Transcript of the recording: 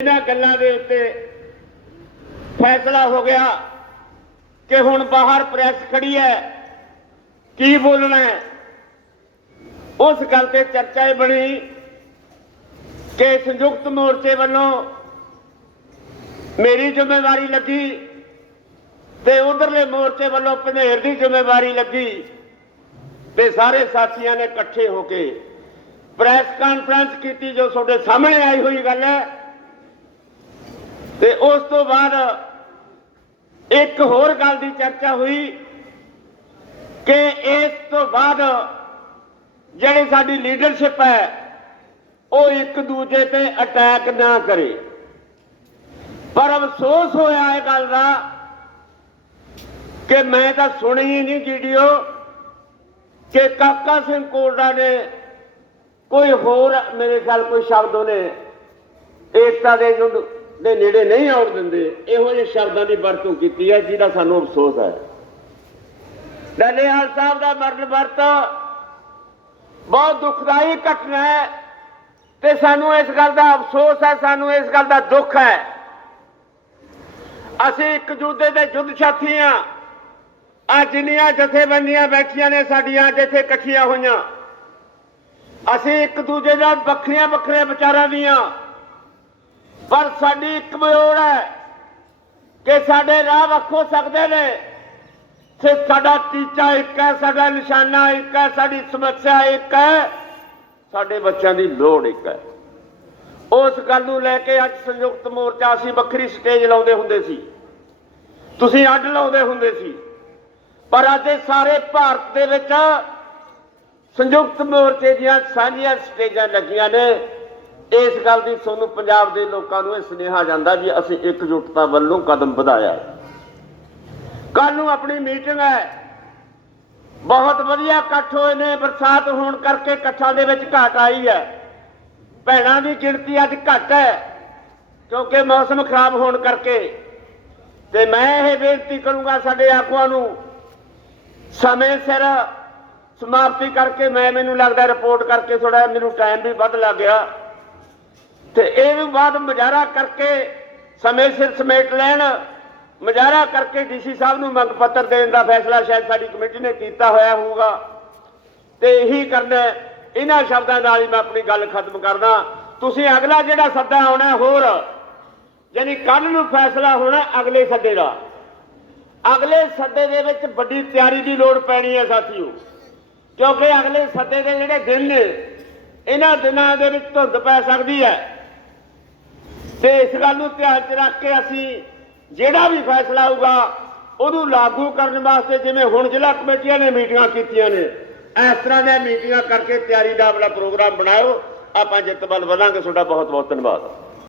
ਇਹਨਾਂ ਗੱਲਾਂ ਦੇ ਉੱਤੇ ਫੈਸਲਾ ਹੋ ਗਿਆ ਕਿ ਹੁਣ ਬਾਹਰ ਪ੍ਰੈਸ ਖੜੀ ਹੈ। ਕੀ ਬੋਲਣਾ ਹੈ? ਉਸ ਗੱਲ ਤੇ ਚਰਚਾ ਇਹ ਬਣੀ ਕਿ ਸੰਯੁਕਤ ਮੋਰਚੇ ਵੱਲੋਂ ਮੇਰੀ ਜ਼ਿੰਮੇਵਾਰੀ ਲੱਗੀ ਤੇ ਉਧਰਲੇ ਮੋਰਚੇ ਵੱਲੋਂ ਪੰਧੇਰ ਦੀ ਜ਼ਿੰਮੇਵਾਰੀ ਲੱਗੀ ਤੇ ਸਾਰੇ ਸਾਥੀਆਂ ਨੇ ਇਕੱਠੇ ਹੋ ਕੇ ਪ੍ਰੈਸ ਕਾਨਫਰੰਸ ਕੀਤੀ ਜੋ ਤੁਹਾਡੇ ਸਾਹਮਣੇ ਆਈ ਹੋਈ ਗੱਲ ਹੈ। ਤੇ ਉਸ ਤੋਂ ਬਾਅਦ ਇੱਕ ਹੋਰ ਗੱਲ ਦੀ ਚਰਚਾ ਹੋਈ ਕਿ ਇਸ ਤੋਂ ਬਾਅਦ ਜਿਹੜੀ ਸਾਡੀ ਲੀਡਰਸ਼ਿਪ ਹੈ, ਉਹ ਇੱਕ ਦੂਜੇ ਤੇ ਅਟੈਕ ਨਾ ਕਰੇ। ਪਰ ਅਫਸੋਸ ਹੋਇਆ ਇਹ ਗੱਲ ਦਾ ਕਿ ਮੈਂ ਤਾਂ ਸੁਣੀ ਹੀ ਨਹੀਂ ਵੀਡੀਓ ਕਿ ਕਾਕਾ ਸਿੰਘ ਕੋਲਡਾ ਨੇ ਕੋਈ ਹੋਰ ਮੇਰੇ ਖਿਆਲ ਕੋਈ ਸ਼ਬਦ ਉਹਨੇ ਏਕਤਾ ਦੇ ਜੁੰਡ ਦੇ ਨੇੜੇ ਨਹੀਂ ਆਉਣ ਦਿੰਦੇ। ਇਹੋ ਜਿਹੇ ਸ਼ਬਦਾਂ ਦੀ ਵਰਤੋਂ ਕੀਤੀ ਹੈ, ਜਿਹਦਾ ਸਾਨੂੰ ਅਫਸੋਸ ਹੈ। ਡੱਲੇਵਾਲ ਸਾਹਿਬ ਦਾ ਮਰਨ ਵਰਤ ਬਹੁਤ ਦੁਖਦਾਈ ਘਟਨਾ ਹੈ ਤੇ ਸਾਨੂੰ ਇਸ ਗੱਲ ਦਾ ਅਫਸੋਸ ਹੈ, ਸਾਨੂੰ ਇਸ ਗੱਲ ਦਾ ਦੁੱਖ ਹੈ। ਅਸੀਂ ਇੱਕ ਦੂਜੇ ਦੇ ਯੁੱਧ ਸਾਥੀ ਹਾਂ। ਆ ਜਿੰਨੀਆਂ ਜਥੇਬੰਦੀਆਂ ਬੈਠੀਆਂ ਨੇ ਸਾਡੀਆਂ, ਜਿੱਥੇ ਇਕੱਠੀਆਂ ਹੋਈਆਂ। ਅਸੀਂ ਇੱਕ ਦੂਜੇ ਦਾ ਵੱਖਰੀਆਂ ਵੱਖਰੀਆਂ ਵਿਚਾਰਾਂ ਦੀਆਂ। ਪਰ ਸਾਡੀ ਇੱਕ ਮੋੜ ਹੈ ਕਿ ਸਾਡੇ ਰਾਹ ਵੱਖ ਹੋ ਸਕਦੇ ਨੇ। ਤੇ ਸਾਡਾ ਟੀਚਾ ਇੱਕ ਹੈ, ਸਾਡਾ ਨਿਸ਼ਾਨਾ ਇੱਕ ਹੈ, ਸਾਡੀ ਸਮੱਸਿਆ ਇੱਕ ਹੈ, ਸਾਡੇ ਬੱਚਿਆਂ ਦੀ ਲੋੜ ਇੱਕ ਹੈ। ਉਸ ਗੱਲ ਨੂੰ ਲੈ ਕੇ ਅੱਜ ਸੰਯੁਕਤ ਮੋਰਚਾ ਅਸੀਂ ਵੱਖਰੀ ਸਟੇਜ ਲਾਉਂਦੇ ਹੁੰਦੇ ਸੀ। ਤੁਸੀਂ ਅੱਡ ਲਾਉਂਦੇ ਹੁੰਦੇ ਸੀ। ਪਰ ਅੱਜ ਸਾਰੇ ਭਾਰਤ ਦੇ ਵਿੱਚ ਸੰਯੁਕਤ ਮੋਰਚੇ ਦੀਆਂ ਸਾਂਝੀਆਂ ਸਟੇਜਾਂ ਲੱਗੀਆਂ ਨੇ। ਇਸ ਗੱਲ ਦੀ ਤੁਹਾਨੂੰ ਪੰਜਾਬ ਦੇ ਲੋਕਾਂ ਨੂੰ ਇਹ ਸੁਨੇਹਾ ਜਾਂਦਾ ਜੀ, ਅਸੀਂ ਇਕਜੁੱਟਤਾ ਵੱਲੋਂ ਕਦਮ ਵਧਾਇਆ। ਕੱਲ ਨੂੰ ਆਪਣੀ ਮੀਟਿੰਗ ਹੈ। ਬਹੁਤ ਵਧੀਆ ਇਕੱਠ ਹੋਏ ਨੇ, ਬਰਸਾਤ ਹੋਣ ਕਰਕੇ ਇਕੱਠਾਂ ਦੇ ਵਿੱਚ ਘਾਟ ਆਈ ਹੈ। ਭੈਣਾਂ ਦੀ ਗਿਣਤੀ ਅੱਜ ਘੱਟ ਹੈ, ਕਿਉਂਕਿ ਮੌਸਮ ਖਰਾਬ ਹੋਣ ਕਰਕੇ। ਤੇ ਮੈਂ ਇਹ ਬੇਨਤੀ ਕਰੂੰਗਾ ਸਾਡੇ ਆਗੂਆਂ ਨੂੰ, ਸਮੇਂ ਸਿਰ ਸਮਾਪਤੀ ਕਰਕੇ ਮੈਂ, ਮੈਨੂੰ ਲੱਗਦਾ ਰਿਪੋਰਟ ਕਰਕੇ ਥੋੜਾ ਮੈਨੂੰ ਟਾਈਮ ਵੀ ਵੱਧ ਲੱਗ ਗਿਆ। ਤੇ ਇਹ ਵੀ ਬਾਅਦ ਮੁਜ਼ਾਹਰਾ ਕਰਕੇ ਸਮੇਂ ਸਿਰ ਸਮੇਟ ਲੈਣ। ਮੁਜ਼ਾਹਰਾ ਕਰਕੇ ਡੀਸੀ ਸਾਹਿਬ ਨੂੰ ਮੰਗ ਪੱਤਰ ਦੇਣ ਦਾ ਫੈਸਲਾ ਸ਼ਾਇਦ ਸਾਡੀ ਕਮੇਟੀ ਨੇ ਕੀਤਾ ਹੋਇਆ ਹੋਊਗਾ। ਤੇ ਇਹੀ ਕਰਨਾ ਇਹਨਾਂ ਸ਼ਬਦਾਂ ਨਾਲ ਹੀ ਮੈਂ ਆਪਣੀ ਗੱਲ ਖਤਮ ਕਰਦਾ। ਤੁਸੀਂ ਅਗਲਾ ਜਿਹੜਾ ਸੱਦਾ ਆਉਣਾ ਹੋਰ, ਯਾਨੀ ਕੱਲ ਨੂੰ ਫੈਸਲਾ ਹੋਣਾ ਅਗਲੇ ਸੱਦੇ ਦਾ। ਅਗਲੇ ਸੱਦੇ ਦੇ ਵਿੱਚ ਵੱਡੀ ਤਿਆਰੀ ਦੀ ਲੋੜ ਪੈਣੀ ਹੈ ਸਾਥੀਓ। ਕਿਉਂਕਿ ਅਗਲੇ ਸੱਦੇ ਦੇ ਜਿਹੜੇ ਦਿਨ ਨੇ, ਇਹਨਾਂ ਦਿਨਾਂ ਦੇ ਵਿੱਚ ਧੁੰਦ ਪੈ ਸਕਦੀ ਹੈ। ਤੇ ਇਸ ਗੱਲ ਨੂੰ ਧਿਆਨ 'ਚ ਰੱਖ ਕੇ ਅਸੀਂ ਜਿਹੜਾ ਵੀ ਫੈਸਲਾ ਆਊਗਾ, ਉਹਨੂੰ ਲਾਗੂ ਕਰਨ ਵਾਸਤੇ ਜਿਵੇਂ ਹੁਣ ਜ਼ਿਲ੍ਹਾ ਕਮੇਟੀਆਂ ਨੇ ਮੀਟਿੰਗਾਂ ਕੀਤੀਆਂ ਨੇ, ਇਸ ਤਰ੍ਹਾਂ ਦੀਆਂ ਮੀਟਿੰਗਾਂ ਕਰਕੇ ਤਿਆਰੀ ਦਾ ਆਪਣਾ ਪ੍ਰੋਗਰਾਮ ਬਣਾਓ ਆਪਾਂ ਜਿੱਤ ਵੱਲ ਵਧਾਂਗੇ। ਤੁਹਾਡਾ ਬਹੁਤ ਬਹੁਤ ਧੰਨਵਾਦ।